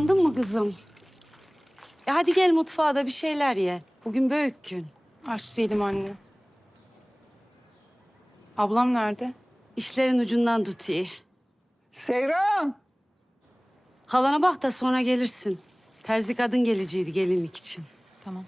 Uyandın mı kızım? E hadi gel mutfağa da bir şeyler ye. Bugün büyük gün. Aç değilim anne. Ablam nerede? İşlerin ucundan tut iyi. Seyran! Halana bak da sonra gelirsin. Terzi kadın geliciydi gelinlik için. Tamam.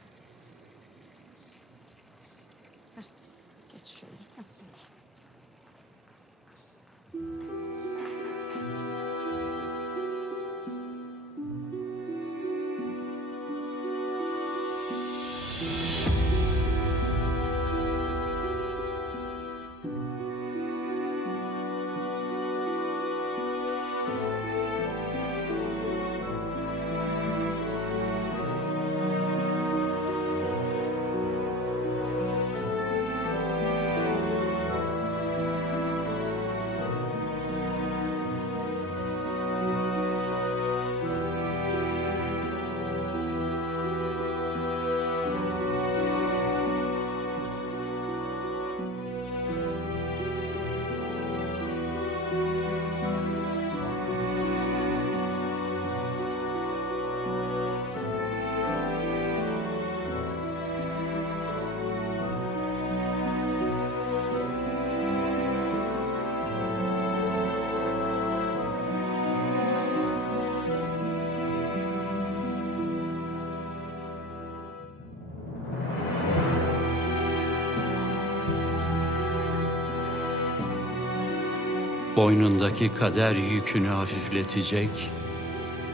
Boynundaki kader yükünü hafifletecek,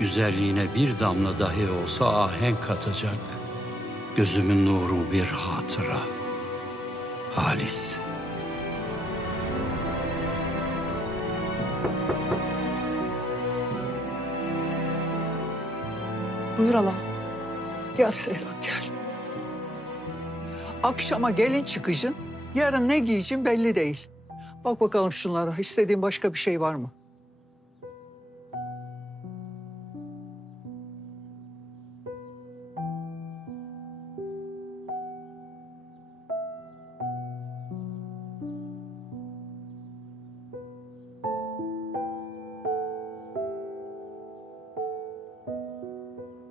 güzelliğine bir damla dahi olsa ahenk katacak, gözümün nuru bir hatıra. Halis. Buyur hala. Gel Seyran gel. Akşama gelin çıkışın. Yarın ne giyeceğim belli değil. Bak bakalım şunlara. İstediğin başka bir şey var mı?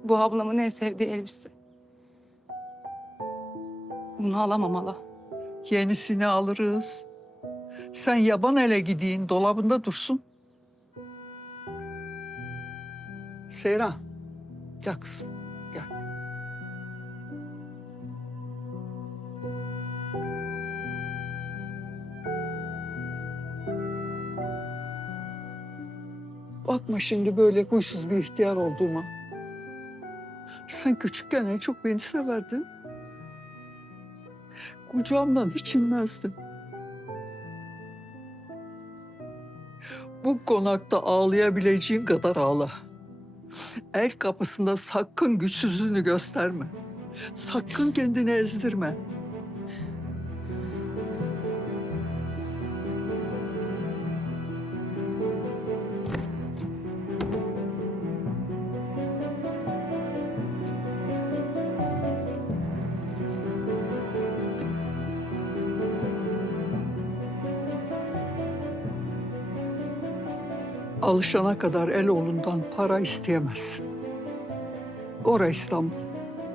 Bu ablamın en sevdiği elbise. Bunu alamam hala. Yenisini alırız. Sen yaban ele gidiğin dolabında dursun. Seyran. Gel kızım. Gel. Bakma şimdi böyle huysuz bir ihtiyar olduğuma. Sen küçükken en çok beni severdin. Kucağımdan hiç inmezdin. Bu konakta ağlayabileceğin kadar ağla. El kapısında sakın güçsüzlüğünü gösterme. Sakın kendini ezdirme. Alışana kadar Eloğlu'ndan para isteyemez. Ora İstanbul.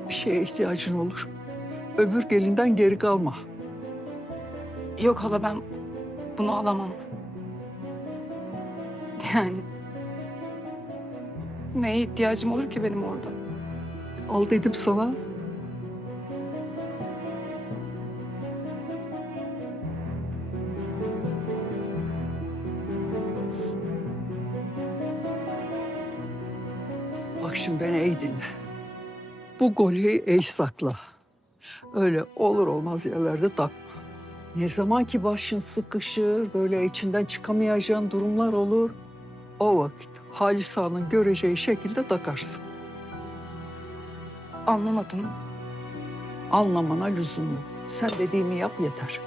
Bir şeye ihtiyacın olur. Öbür gelinden geri kalma. Yok hala ben bunu alamam. Yani neye ihtiyacım olur ki benim orada? Al dedim sana. Şimdi beni iyi dinle. Bu golyeyi eş sakla. Öyle olur olmaz yerlerde takma. Ne zaman ki başın sıkışır, böyle içinden çıkamayacağın durumlar olur. O vakit Halis Ağa'nın göreceği şekilde takarsın. Anlamadım. Anlamana lüzum yok. Sen dediğimi yap yeter.